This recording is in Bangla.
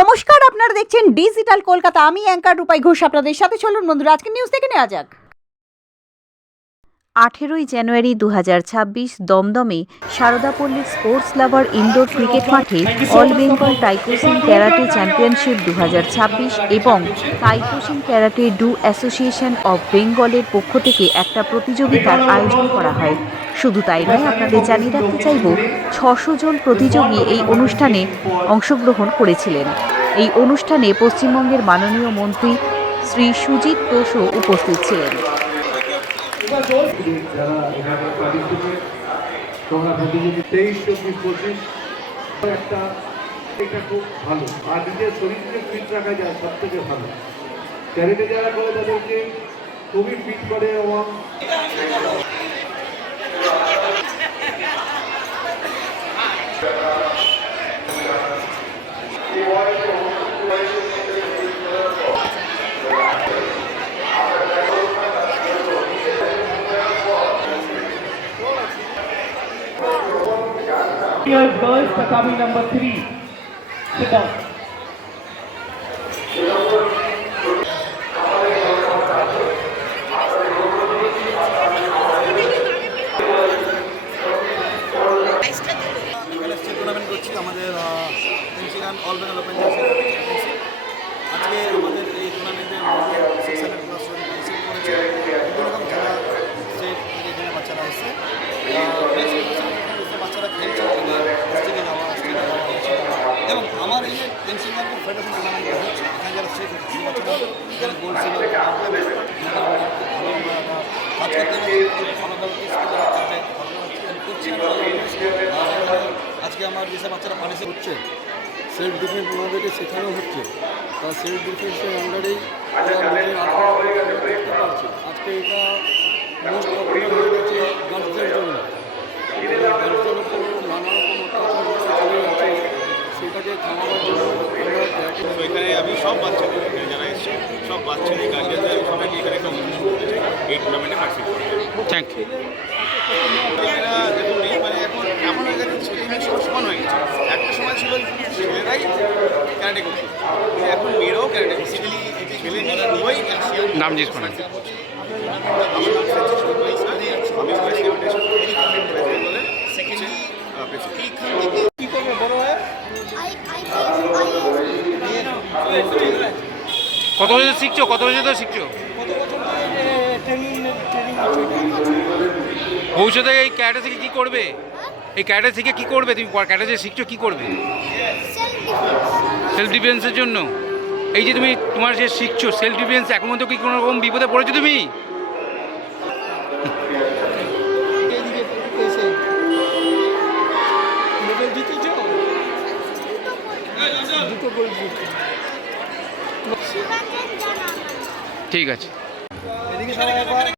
নমস্কার, আপনারা দেখছেন ডিজিটাল কলকাতা। আমি অ্যাঙ্কার রূপাই ঘোষ আপনাদের সাথে। চলুন বন্ধুরা, আজকে নিউজ দেখে নেওয়া যাক। 18ই জানুয়ারি 2026 দমদমে সারদাপল্লী স্পোর্টস লাভার ইনডোর ক্রিকেট মাঠে অল বেঙ্গল টাইকোসিন ক্যারাটে চ্যাম্পিয়নশিপ 2026 এবং টাইকোসিন ক্যারাটে ডু অ্যাসোসিয়েশন অব বেঙ্গলের পক্ষ থেকে একটা প্রতিযোগিতার আয়োজন করা হয়। শুধু তাই নয়, আপনাদের জানিয়ে রাখতে চাইব 600 জন প্রতিযোগী এই অনুষ্ঠানে অংশগ্রহণ করেছিলেন। এই অনুষ্ঠানে পশ্চিমবঙ্গের মাননীয় মন্ত্রী শ্রী সুজিত বোসও উপস্থিত ছিলেন। যারা এখানে পার্টিসিপেট তোমরা প্রতিযোগী 23-24-25 একটা এটা খুব ভালো, আর নিজের শরীরকে ফিট রাখা যায় সব থেকে ভালো। ক্যারেটে যারা করে তাদেরকে খুবই ফিট করে এবং girls tatami number 3 sit down. Tournament করছি আমাদের পেন্সিগান অল বেঙ্গল ওপেন আজকে আমাদের এই টুর্নামেন্টে 600 প্লাস পার্টিসিপেট করেছে। বিভিন্ন রকম খেলা স্টেট থেকে এখানে বাচ্চারা এসেছে, বাচ্চারা খেলছে স্টেটে যাওয়া এবং আমার এই যে পেন্সিগান ফেডারেশন টুর্নামেন্ট হচ্ছে এখানে যারা স্টেট হচ্ছে বাচ্চারা এখানে গোল্ড সিলভার কাজ করতে আজকে আমার যেসব বাচ্চারা পার্টিসিপেট হচ্ছে সেলফ ডিফেন্স ওনাদেরকে শেখানো হচ্ছে। তা সেলফ ডিফেন্সের আন্ডারেই করতে পারছে। আজকে এটা মোস্ট পপুলার হয়ে গেছে গার্লসদের জন্য। গার্লসদের উপর নানা রকম অত্যাচার চলে যাচ্ছে, সেটাকে থামাবার জন্য এখানে আমি সব বাচ্চাদের যারা এসছে সব বাচ্চাদের গার্জিয়ানদের সবাইকে এখানে একটা অনুষ্ঠান করেছে এই টুর্নামেন্টে পার্টিসিপেট করে। Thank you. এরা দেখুন মানে এখন হয়ে গেছে ছেলে মেয়ে সব সমান হয়ে গেছে। একটা সময় ছিল ছেলেরাই ক্যারাটে করতো, এখন মেয়েরাও ক্যারাটে করছে। ছেলে মেয়ে নিয়েই নাম জিজ্ঞেস করেন। কী করবে বড় হয়ে? কত বছর শিখছো? কত বছর ধরে শিখছো? ভবিষ্যতে এই ক্যারাটে শিখে কী করবে? এই ক্যারাটে শিখে কী করবে? তুমি ক্যারাটে শিখছো কী করবে? সেলফ ডিফেন্সের জন্য। এই যে তুমি তোমার যে শিখছো সেলফ ডিফেন্স, এখন মধ্যে কি কোনো রকম বিপদে পড়েছো তুমি? ঠিক আছে।